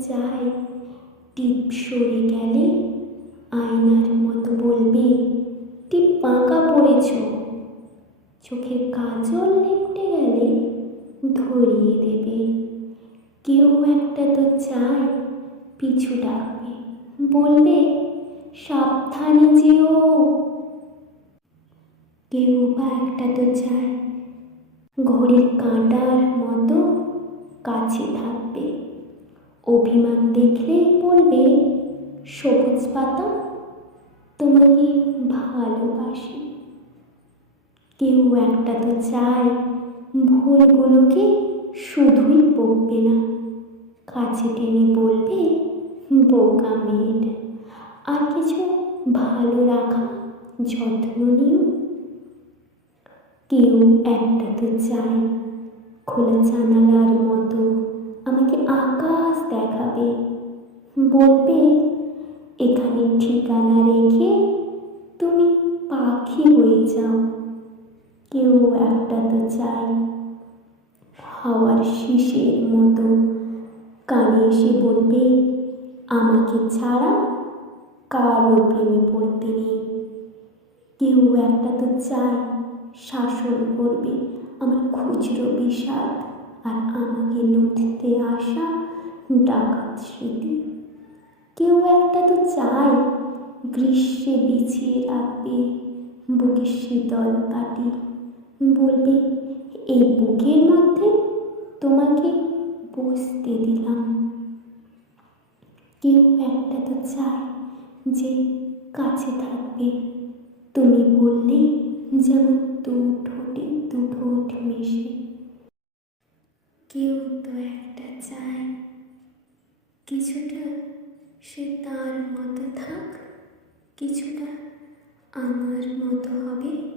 চায় টিপ সরে গেলে আয়নার মতো বলবে, টিপ বাঁকা পড়েছ। চোখের কাজল লেপটে গেলে ধরিয়ে দেবে। কেউ একটা তো চায়, পিছু ডাকবে, বলবে, সাবধানে যেও। কেউ বা একটা তো চায়, ঘড়ির কাঁটার মতো কাছে থাকবে অভিমান দেখলেই বলবে, সবুজ পাতা, তোমাকে ভালোবাসি। কেউ একটা তো চায়, ভুলগুলোকে শুধুই বকবে না। কাছে টেনে বলবে, বোকা মেয়েটা আর কিছু ভালো রাখা যত্ন নিও। কেউ একটা তো চায়, খোলা জানালার মতো, আমাকে আকাশ দেখাবে বলবে, এখানে ঠিকানা রেখে তুমি পাখি হয়ে যাও। কেউ একটা তো চায় হাওয়ার শিশের মতো। কানে এসে বলবে, আমাকে ছাড়া কারও প্রেমে পড়তে নেই। কেউ একটা তো চায় শাসন করবে আমার খুচরো বিষাদ আর আমাকে লুটতে আসা ডাকাত স্মৃতি। কেউ একটা তো চায় গ্রীষ্মে বিছিয়ে রাখবে বুকে শীতল কাটি। বলবে, এই বুকের মধ্যে তোমাকে বসতে দিলাম। কেউ একটা তো চায় যে কাছে থাকবে। তুমি বললে যেমন দু ঠোঁটে দু ঠোঁট মেশে। কেউ তো একটা চায় কিছুটা সে তার মতো থাক কিছুটা আমার মতো হবে।